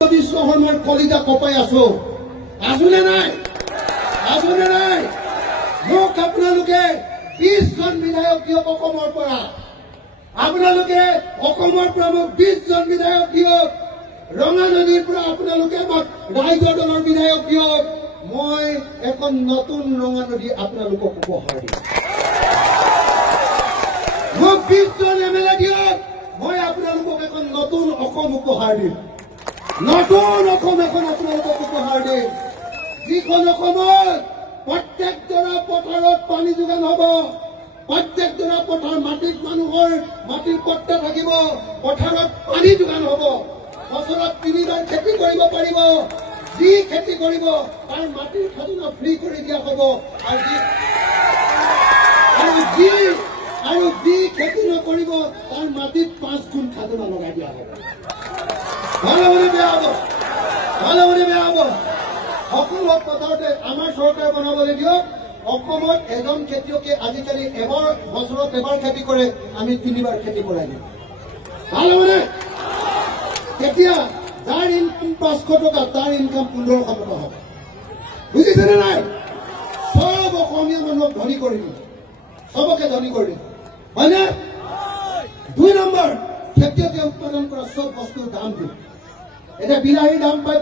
বিশ্বকৰ্মাৰ কলিজা কপাই আছো আছুনে নাই মোক আপোনালোকে 20 জন বিধায়ক দিয়ক অসমৰ পৰা আপোনালোকে অসমৰ পৰা মোক 20 জন বিধায়ক দিয়ক ৰঙা নদীৰ পৰা আপোনালোকে মোক ৰাইজৰ দলৰ বিধায়ক দিয়ক মই এখন নতুন ৰঙা নদী আপোনালোকক উপহাৰ দিম মোক 20 জন এমএলএ দিয়ক মই আপোনালোকক এখন নতুন অসম উপহাৰ দিম নতুন অসম এখন আপোনালোকক উপহাৰ দিম যিখন অসমত প্ৰত্যেক জোৰা পথাৰত পানী যোগান হ'ব প্ৰত্যেক জোৰা পথাৰ মাটিত মানুহৰ মাটিৰ পট্টা থাকিব পথাৰত পানী যোগান হ'ব বছৰত 3 বাৰ খেতি কৰিব পাৰিব যি খেতি কৰিব তাৰ মাটিৰ খাজনা ফ্ৰী কৰি দিয়া হ'ব আৰু যি খেতি নকৰিব তাৰ মাটিত 5 গুণ খাজনা লগাই দিয়া হ'ব ভালমনে বেয়া হ'ব সকলো পথাৰতে আমাৰ চৰকাৰ বনাবলৈ দিয়ক অসমত এজন খেতিয়কে আজিকালি বছৰত এবাৰ খেতি কৰে আমি 3 বাৰ খেতি কৰাই দিম ভালমনে এতিয়া যাৰ ইনকাম 500 টকা তাৰ ইনকাম 1500 টকা হ'ব বুজিছেনে নাই সব অসমীয়া মানুহক ধনী কৰি দিম সবকে ধনী কৰি দিম হয়নে 2 নম্বৰ খেতিয়কে উৎপাদন কৰা সব বস্তুৰ দাম দিম এটা বিলাহীৰ দাম পায়